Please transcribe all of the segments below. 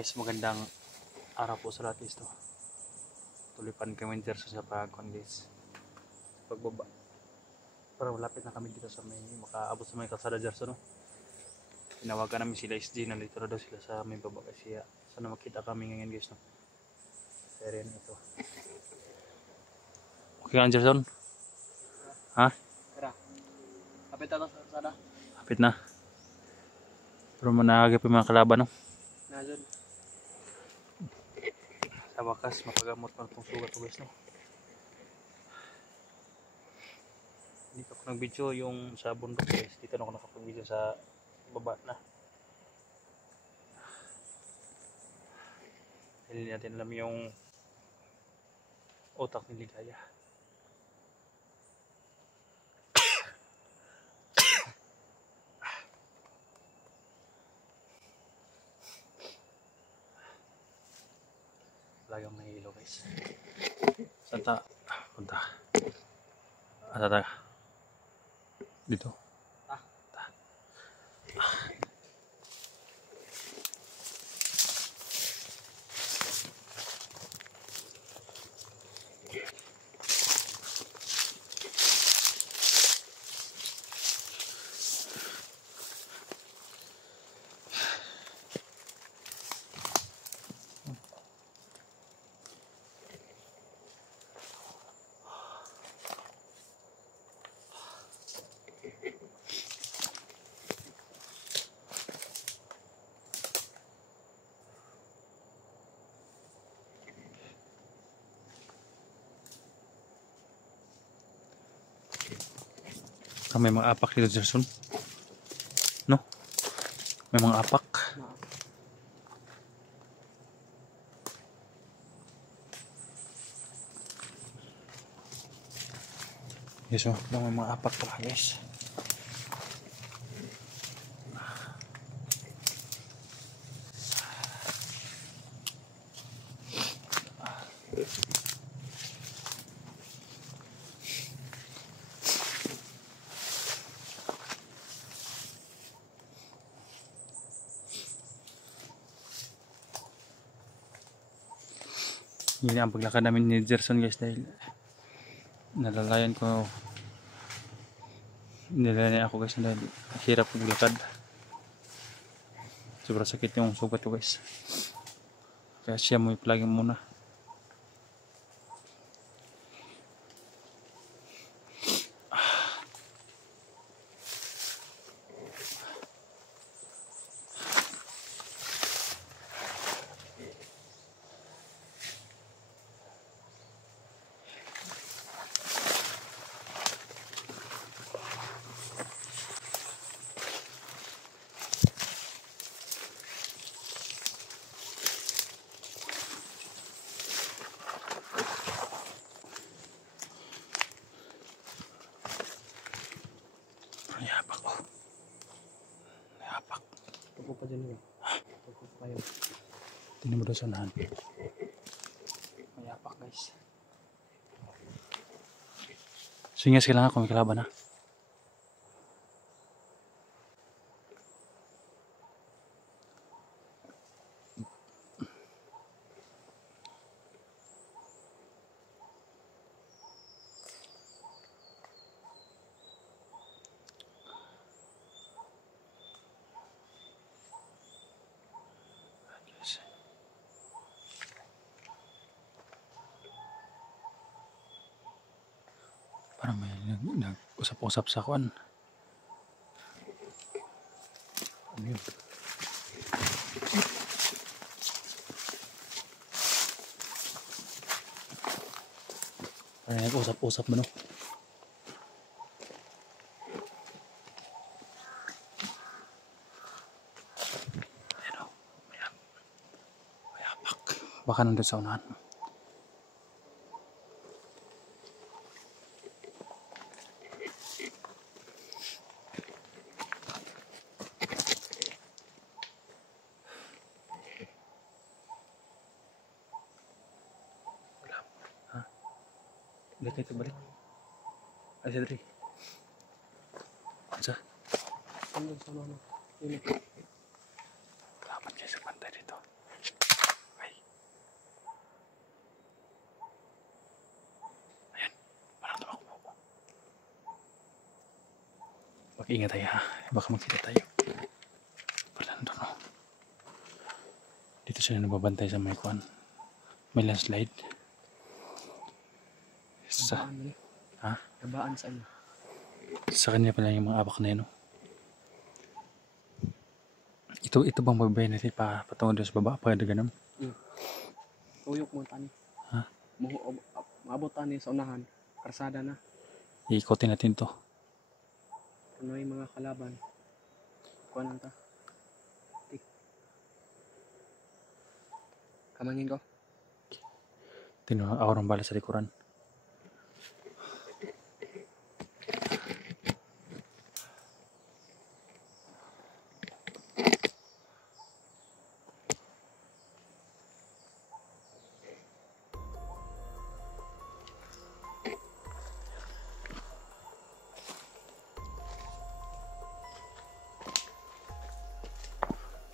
guys, magandang araw po sa lahat guys. Tulipan kami dito sa pagkon guys, pagbaba para malapit na kami dito sa may makaabot sa may kalsada dyan. No? Tinawagan namin sila SG, nandito na daw sila sa may baba kasi sana makita kami ngayon guys. No? Pero yan ito. Okay ka Anderson? Ha? Kara. Kapit ako sa sana. Kapit na. Pero managap yung mga kalaban, no? Nazon. Sa wakas, mapagamot pa itong sugat guys, no? Hindi ako nag-video yung sa bundok guys. Dito na ako nakapag-video sa baba na. Hindi natin alam yung utak ni Ligaya. Talagang may ilaw guys. Saan ta? Punta. Ata. Dito. May mga apak dito Jason. No? May mga apak. Yes, oh. May mga apak pala guys. Yun ang paglakad namin ni Gerson guys dahil nalalayan ko, nilalayan ako guys dahil hirap paglakad. Sobrang sakit yung sugat ko guys. Kaya siya mo i-plugin muna. Nayapak ko. Nayapak. Tuko pa dyan yun. Tuko pa yun. Tinan mo daw sa unahan. Mayapak guys. Singas kailangan kung may kalaban na. Parang may nag-usap-usap sa kuan. Ano yun? Parang nag-usap-usap mo no? Ayan o. Mayapak. Baka nandun sa unahan. Balik ito, balik. Ay, sa 3. Sa? Ano sa ano? Yun. Kalaban kayo sa bantay dito. Ingat tayo ha. Baka makita tayo. Wala na doon. Dito sila nababantay sa may kuwan. May landslide. Sa, Gabaan mo. ha? Gabaan sa inyo. Sa kanya pala yung mga abak na yun. No? Ito bang magbayan natin patungo doon sa baba? Pagdaganam? Tuyok mo tani. Ha? Maabot tani sa unahan. Karsada na. Iikotin natin to. Ano yung mga kalaban. Kuha lang ta. Tik. Kamangin ko. Tingnan ako ng bala sa likuran.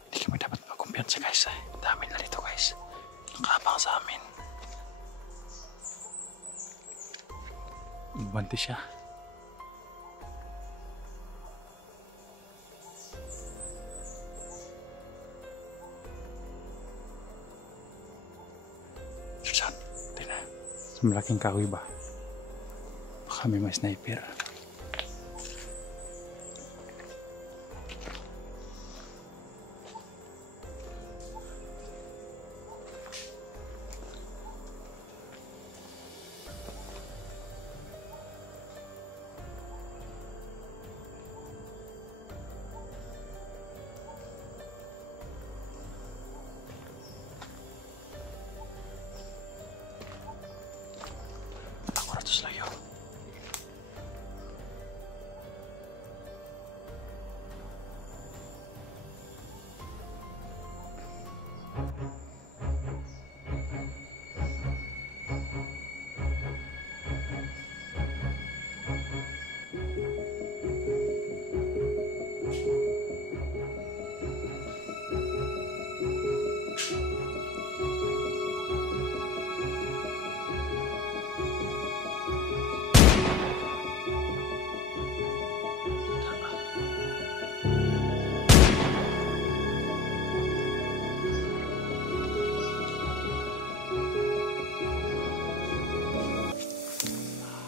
Hindi kami dapat magkumpiyansa guys. Ang dami na dito guys. Nakabang sa amin. Banti siya. Saan? Tingnan. Sa malaking kahoy ba? Baka may sniper. Ako na to sa layo.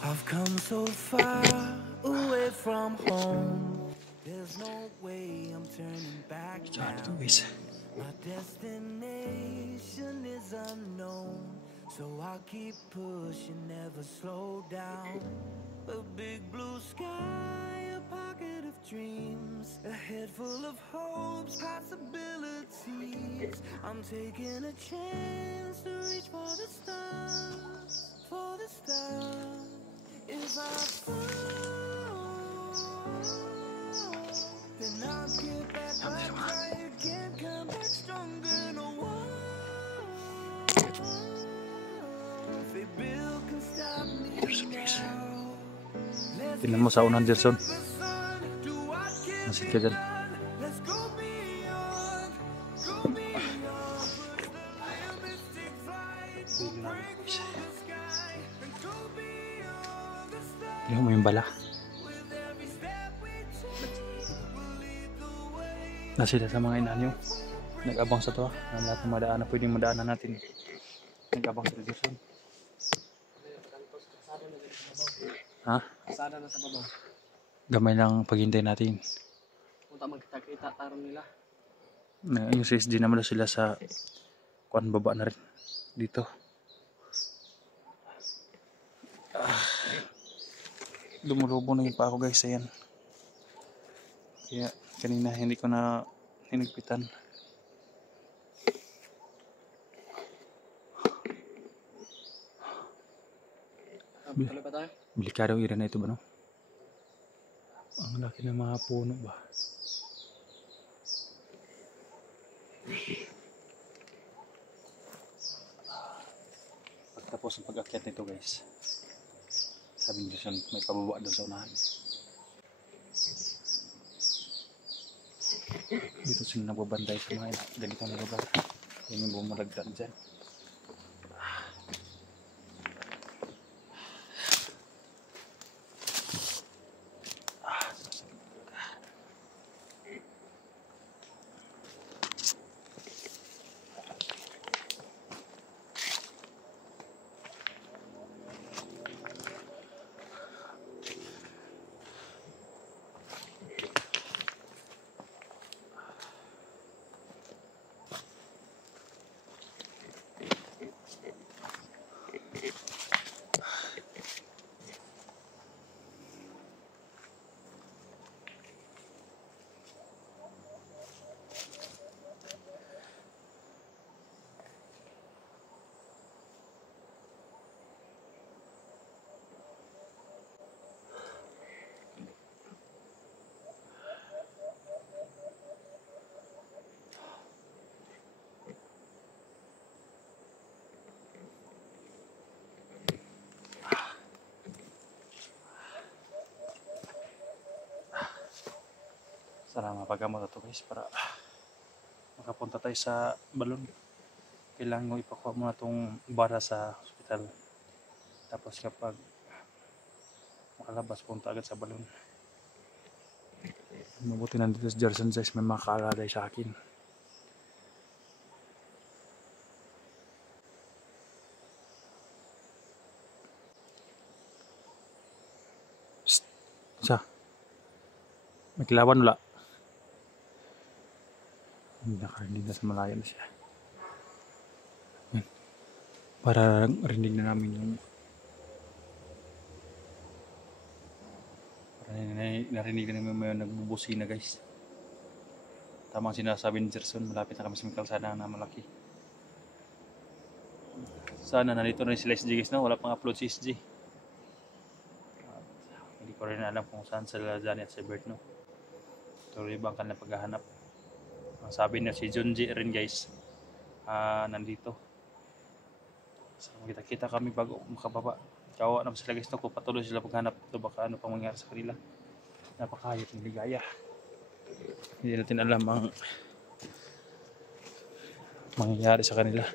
I've come so far away from home. There's no way I'm turning back Saan ito now. guys? My destination is unknown, so I'll keep pushing, never slow down. A big blue sky, a pocket of dreams, a head full of hopes, possibilities. I'm taking a chance to reach for the stars, for the stars. If I fall, then I'll get back up, try again, come back stronger, no one. Say Bill can stop me now. Tingnan mo sa unan, Gerson. Masit ka dyan. Let's go beyond, push the mystic flight, break through the sky, and go beyond the stars. Tingnan mo yung bala. With every step we take, we'll lead the way. Na sila sa mga inanyo. Nag-abang sa to. Ang lahat ng madaan na pwedeng madaanan natin. Nag-abang sa Gerson. Ha? Karsada na sa babaw. Gamay lang paghintay natin. Punta magkita-kita tarong nila. Yung CSG naman sila sa kuan baba na rin. Dito. Lumulubo na yung pa ako guys. Ayan. Kaya kanina hindi ko na hinigpitan. Tuloy pa tayo. Delikado yung area na ito ba no? Ang laki ng mga puno ba? Pagtapos ng pag-akyat nito guys, sabi nila siya may pababa doon sa unahan. Dito sila nagbabantay sa mga ganitong lugar. Yung may bumalagdan dyan. mapagamot na to guys para makapunta tayo sa balon. Kailangan mo ipakuha muna itong bara sa hospital. Tapos kapag makalabas, punta agad sa balon. Mabuti nandito si Gerson guys, may makakaalalay sa akin. Psst! Sa? May kilawan wala? Hindi nakarinig na sa malayo na siya. Yan. Para rinig na namin yung narinig na namin may nagbubusi na guys. Tamang sinasabi ni Gerson, malapit na kami sa kalsada na malaki. Sana nandito na sila SG guys, no? Wala pang upload si SG. Hindi ko rin alam kung saan sila Johnny at si Bert, no? Tuloy bang kanila paghahanap. Ang sabi niya si Junji rin guys, nandito. So kita kami bago makababa. Kawa naman sila guys, no? Kung patuloy sila paghanap ito, baka ano pang mangyari sa kanila. Napakahayop ng ligaya. Hindi natin alam ang mangyayari sa kanila.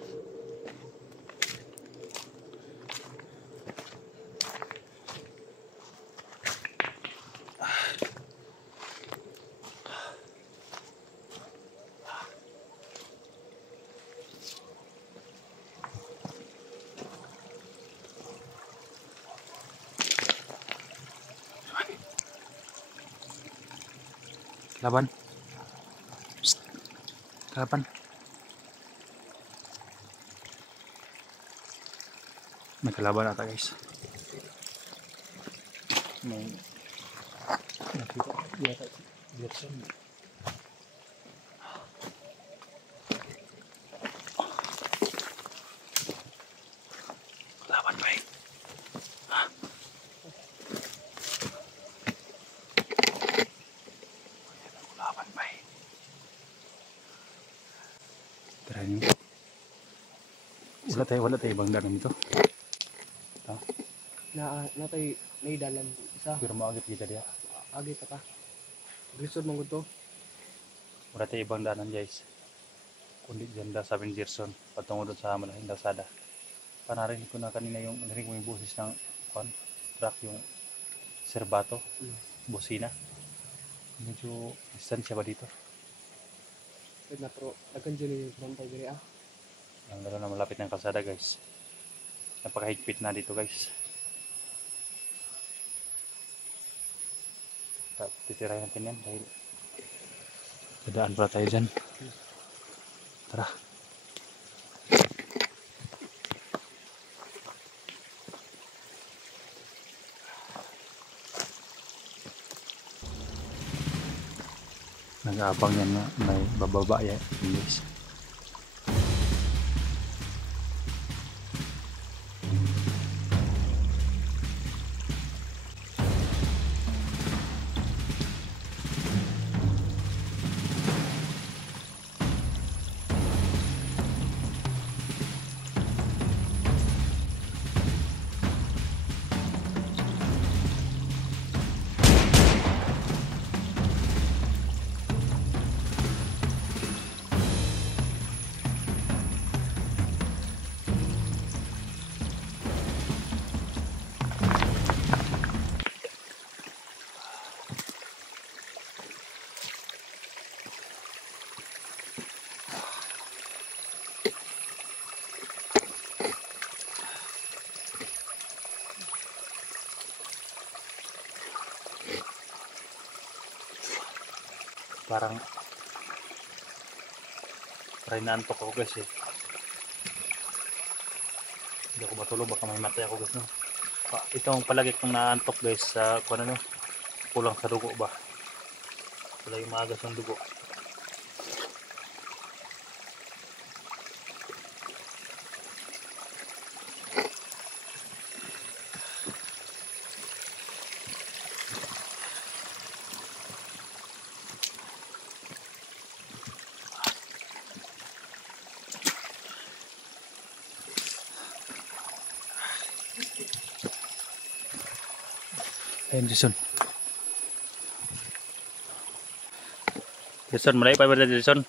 Laban. Psst. Laban. May kalaban ata guys. May nakita yata si Gerson. Laban ba eh? Wala tayo ibang dagan dito. Natay may dalan isa. Pero maagit kita dia. Agi ta ka. Grisod man gud to. Wala tayo ibang danan guys. Kundi dyan da sabi ni Gerson patungo doon sa malaking kalsada. Panarinig ko na kanina yung narinig mo yung boses ng truck, yung serbato, busina. Medyo distansya ba dito? Pwede na pero dagan dyan yung frontal diri ah. Ang gano'n na malapit ng kalsada guys. Napakahigpit na dito guys. Titirahin natin yan dahil dadaan pala tayo dyan. Tara. Nag-aabang yan na may bababa yan guys. Parang naantok ako guys eh. Hindi ako matulog, baka may matay ako guys, no? Itong palagi kong naantok guys sa kulang sa dugo ba? Wala yung maagas ng dugo. Ayun, Jason. Jason, malayo pa ba dyan, Jason?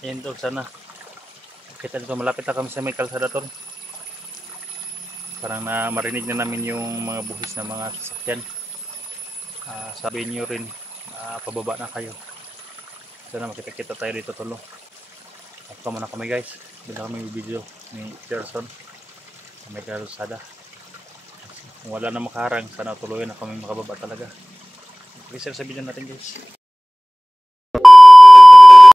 Ayan to, sana. Kita dito, malapit na kami sa may kalsada to. Parang na marinig na namin yung mga buhis ng mga sasakyan. Sabihin nyo rin, pababa na kayo. Sana makita-kita tayo dito tulo. At muna kami guys. Bila kami video ni Gerson sa may kalsada. Kung wala na makaharang, sana tuloy na kami makababa talaga. Okay, sa video natin guys.